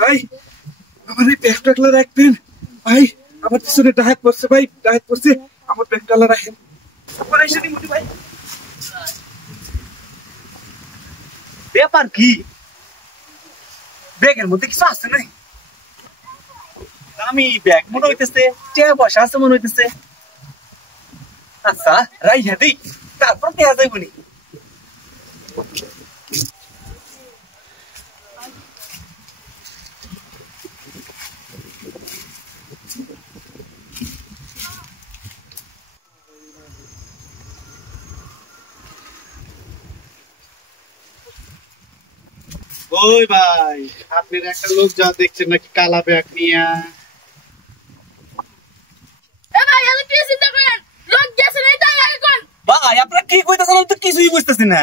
ভাই আমার এই ব্যাগটা রাখবেন ভাই, আমার পিছনে ডাহাত পড়ছে ভাই, ডাহাত পড়ছে, আমার ব্যাগটা রাখেন ভাই। ব্যাপার কি? ব্যাগের মধ্যে কিছু আছে নাই? আমি ব্যাগ মনে হইতেছে, টাকা পয়সা আছে মনে হইতেছে। আচ্ছা রাইয়া দিই, তারপর দেখা যাইব নি। ওই ভাই, আপনার একটা লোক যা দেখছেন নাকি কালা ব্যাগ নিয়ে? ভাই আপনারা কি কইতেছেন? আমি তো কিছুই বুঝতেছি না।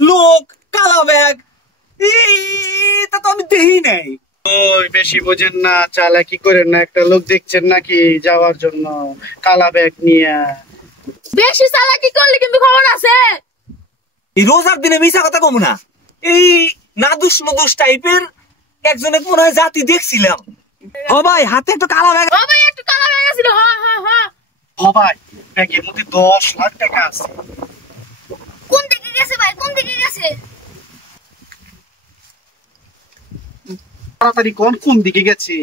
লোক কালা ব্যাগ তা তো আমি দেখি নাই। ওই বেশি বোঝেন না, চালাকি করেন না। একটা লোক দেখছেন নাকি যাওয়ার জন্য কালা ব্যাগ নিয়ে? বেশি চালাকি করলে কিন্তু খবর আছে। এই রোজার দিনে মিশা কথা কম না। এই নাদুস নদুস টাইপের একজনের মনে হয় জাতি দেখছিলাম। ও ভাই হাতে একটা কালা ব্যাগ। ও ভাই একটু কালা ব্যাগ ছিল। হ্যাঁ ও ভাই, ব্যাগের মধ্যে 10 লাখ টাকা আছে। কোন দিকে গেছে ভাই, কোন দিকে গেছে? তাড়াতাড়ি কোন দিকে গেছে?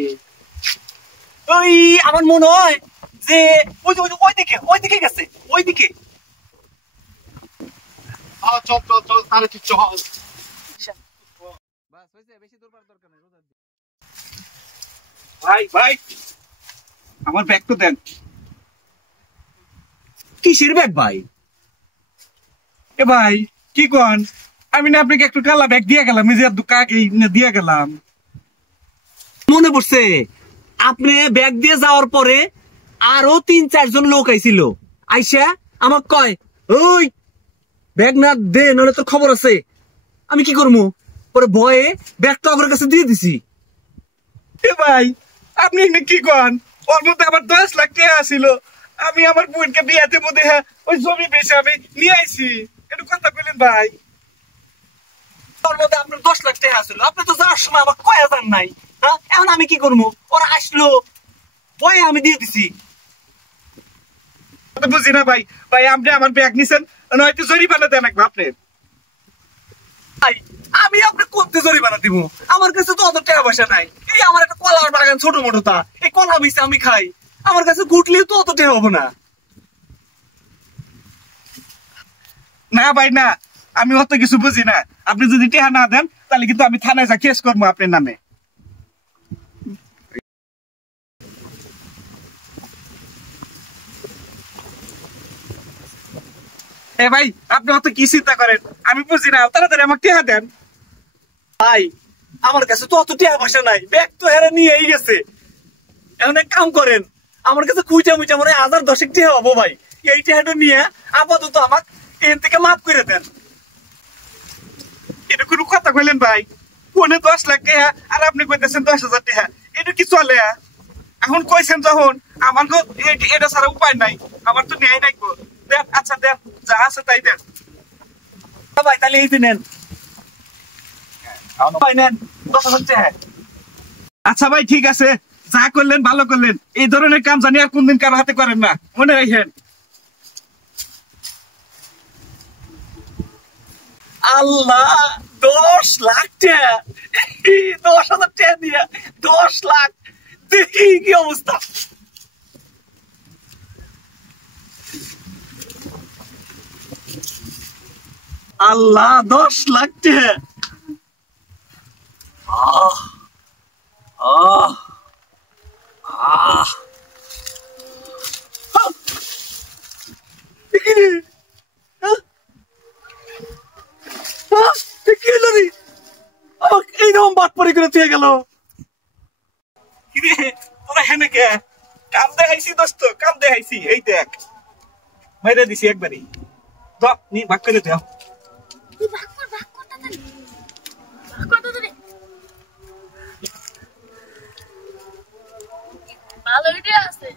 ওই আমার মনে হয় যে ওই দিকে গেছে, ওই দিকে। চল চল চল, তাড়াতাড়ি চল। ভাই ভাই আমার ব্যাগ তো দেন। কিসের ব্যাগ ভাই? এ ভাই কি কোন, আমি না আপনাকে একটু কালা ব্যাগ দিয়ে গেলাম, এই যে কাকে দিয়ে গেলাম। মনে পড়ছে, আপনি ব্যাগ দিয়ে যাওয়ার পরে আরো 3-4 জন লোক আইছিল। আইসা আমাক কয়, ওই ব্যাগ না দে, নলে তোর খবর আছে। আমি কি করবো? পরে ভয়ে ব্যাগটা আমার কাছে দিয়ে দিছি। এ ভাই আপনি এখানে কি কোন? ওর মধ্যে আমার 10 লাখ টাকা ছিল। আমি আমার বোনকে বিয়াতে মধ্যে ওই জমি বেচে আমি নিয়ে আইছি। একটু কথা বলেন ভাই। ওর মধ্যে আপনার 10 লাখ টাকা ছিল, আপনি তো যাওয়ার সময় আমার কয় হাজার নাই। হ্যাঁ, এখন আমি কি করবো? ওরা আসলো, ভয়ে আমি দিয়ে দিছি। বুঝি না ভাই, ভাই আপনি আমার ব্যাগ নিছেন, নয়তো জরিমানা দেন লাগবে আপনার। ভাই আমি আপনার করতে জরিমানা দিব? আমার কাছে তো অত টাকা পয়সা নাই। এই আমার একটা কলার বাগান ছোট মোটো, তা এই কলা বেচে আমি খাই। আমার কাছে গুটলেও তো অত টাকা হবো না। না ভাই না, আমি অত কিছু বুঝি না। আপনি যদি টাকা না দেন তাহলে কিন্তু আমি থানায় যা কেস করবো আপনার নামে। এ ভাই আপনি অত কি চিন্তা করেন, আমি বুঝি না, তাড়াতাড়ি আমাকে টাকা দেন। ভাই আমার কাছে তো অত টাকা পয়সা নাই, ব্যাগ তো হেরা নিয়েই গেছে। এখন এক কাম করেন, আমার কাছে খুঁজা মুচা মনে হয় 1010 টাকা হবো ভাই। এই টাকাটা নিয়ে আপাতত আমাকে এর থেকে মাফ করে দেন। এটা কোনো কথা কইলেন ভাই? ফোনে 10 লাখ টাকা আর আপনি কইতেছেন 10,000 টাকা, এটা কি চলে? এখন কইছেন যখন আমার এটা ছাড়া উপায় নাই, আমার তো ন্যায় নাই। দেন, আচ্ছা দেন, যা আছে তাই দেন। ভাই তাহলে এই যে নেন, ভাই নেন 10,000 টাকা। আচ্ছা ভাই ঠিক আছে, যা করলেন ভালো করলেন। এই ধরনের কাম জানি আর কোনদিন কারো হাতে করেন না, মনে রাখেন। আল্লাহ, 10 লাখ টাকা, 10,000 টাকা দিয়ে 10 লাখ, দেখি কি অবস্থা। আল্লাহ, 10 লাখ টাকা। আহ আহ আহ এইরকম বাদ পরে করে তুই গেল। তোরা হেনে কে কাম দেখাইছি দোস্ত, কাম দেখাইছি। এই দেখ মাইরা দিছি একবারই। নি ভাগ করে দাও। তুই ভাগ কর তাড়াতাড়ি। ভাগ কর তাড়াতাড়ি। ভালো ভিডিও আছে।